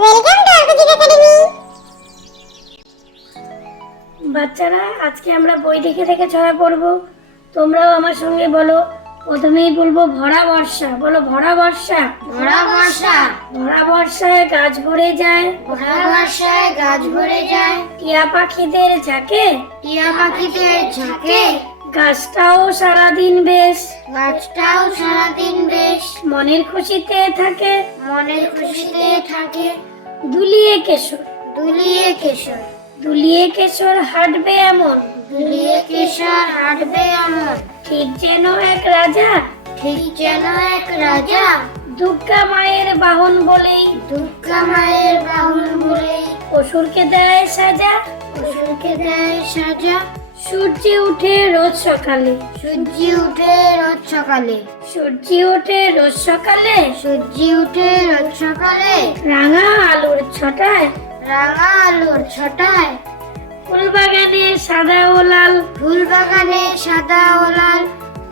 Welcome to ArkoDeep Academy। বাচ্চারা, আজকে আমরা বই দেখে দেখে ছড়া পড়বো। তোমরাও আমার সঙ্গে বলো। প্রথমেই বলবো ভরা বর্ষা। বলো ভরা বর্ষা। ভরা বর্ষা, ভরা বর্ষায় গাছ ভরে যায়, ভরা বর্ষায় গাছ ভরে যায়, টিয়া পাখিদের ঝাঁকে, টিয়া পাখিদের ঝাঁকে, গাছটাও সারাদিন বেশ, গাছটাও সারাদিন বেশ মনের খুশিতে থাকে, মনের খুশিতে থাকে। দুলিয়ে কেশর, দুলিয়ে কেশর, দুলিয়ে কেশর হাঁটবে এমন, দুলিয়ে কেশর হাঁটবে এমন, ঠিক যেন এক রাজা, ঠিক যেন এক রাজা, দুর্গা মায়ের বাহন বলেই, দুর্গা মায়ের বাহন বলেই, অসুরকে দেয় সাজা, অসুরকে দেয় সাজা। সূর্য উঠে রোজ সকালে, সূর্য উঠে রোজ সকালে, সূর্য ওঠে রোজ সকালে, সূর্য উঠে রোজ সকালে, রাঙা আলোর ছটায়, রাঙা আলোর ছটায়, ফুল বাগানে সাদা ও লাল, ফুল বাগানে সাদা ও লাল,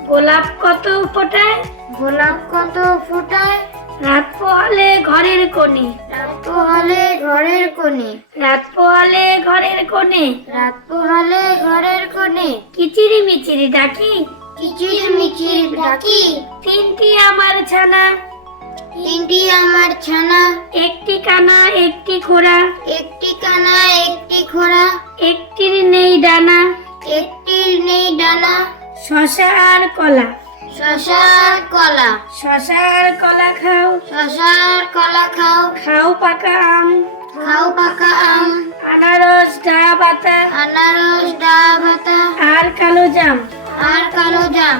গোলাপ কত ফোটায়, গোলাপ কত ফোটায়, রাত পোহালে ঘরের কোণে, রাত পোহালে ঘরের কোণে, রাত পোহালে ঘরের কোণে, রাত পোহালে ঘরের কোণে, কিচিরি মিচিরি ডাকি, কিচির মিচির ডাকি, তিনটি আমার ছানা, তিনটি আমার ছানা, একটি কানা একটি খোড়া, একটি কানা একটি খোড়া, একটির নেই ডানা, একটির নেই ডানা, শশা আর কলা, শশা আর কলা, শশা আর কলা খাও, শশা আর কলা খাও, খাও পাকা আম, খাও পাকা আম, আনারস ডা বাতা, আনারস ডা ভাতা, আর কালো জাম, আর কালো জাম,